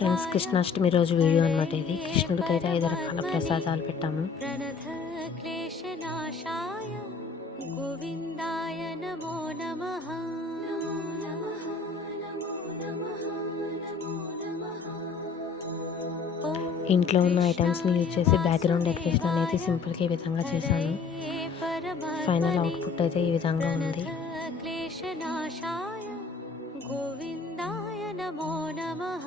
Friends, Krishnashtami రోజు video అనమాట ఇది. కృష్ణుడికైతే 5 రకాల ప్రసాదాలు పెట్టాము. గోవిందాయ నమో నమః. ఇంట్లో ఉన్న ఐటమ్స్ని యూజ్ చేసి బ్యాక్గ్రౌండ్ డెకరేషన్ అనేది సింపుల్గా ఈ విధంగా చేశాను. ఫైనల్ అవుట్పుట్ అయితే ఈ విధంగా ఉంది. గోవిందాయ నమో నమః.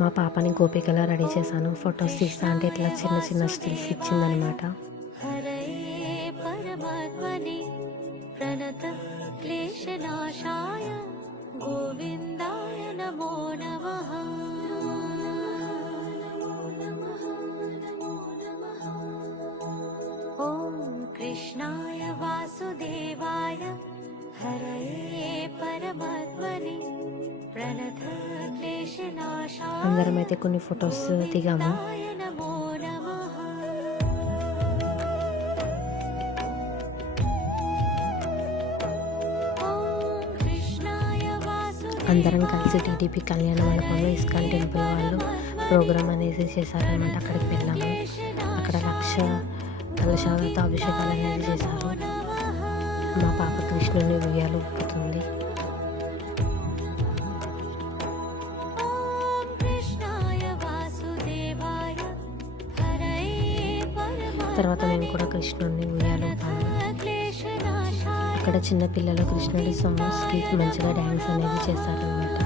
మా పాపని గోపికలా రెడీ చేశాను. ఫొటోస్ తీస్తా అంటే ఇట్లా చిన్న చిన్న స్టిల్స్ ఇచ్చిందనమాట. ప్రణత క్లేశనాశాయ గోవిందాయ నమో నమః. ఓం కృష్ణాయ వాసుదేవాయ హరయే పరమాత్మనే ప్రణత క్లేశనాశాయ. అందరం అయితే కొన్ని ఫొటోస్ దిగాము. అందరం కలిసి టీడీపీ కళ్యాణ మండపంలో ఇస్కాన్ టెంపుల్ వాళ్ళు ప్రోగ్రామ్ అనేది చేశారనమాట. అక్కడికి వెళ్ళాము. అక్కడ 1,00,000 కలశాలతో అభిషేకాలు అనేది చేశారు. మా పాప కృష్ణుని ఉయ్యాలు ఊపుతుంది. తర్వాత మేము కూడా కృష్ణుడిని ఉయ్యాలు ఊపాము. అక్కడ చిన్న పిల్లలు కృష్ణుడి సాంగ్స్కి మంచిగా డ్యాన్స్ అనేది చేశారనమాట.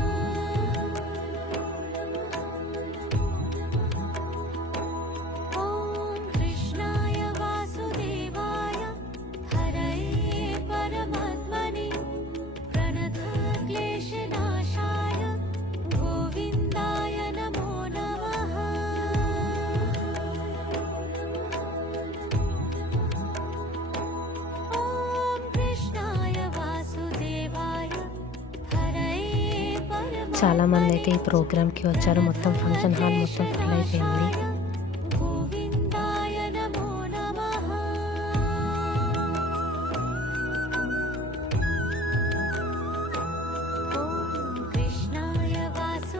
చాలామంది అయితే ఈ ప్రోగ్రామ్కి వచ్చారు. మొత్తం ఫంక్షన్ హాల్ మొత్తం ఫుల్ అయిపోయింది.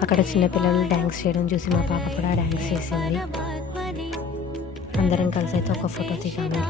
అక్కడ చిన్నపిల్లలు డ్యాన్స్ చేయడం చూసి మా పాప కూడా డ్యాన్స్ చేసింది. అందరం కలిసి అయితే ఒక ఫోటో దిగాము.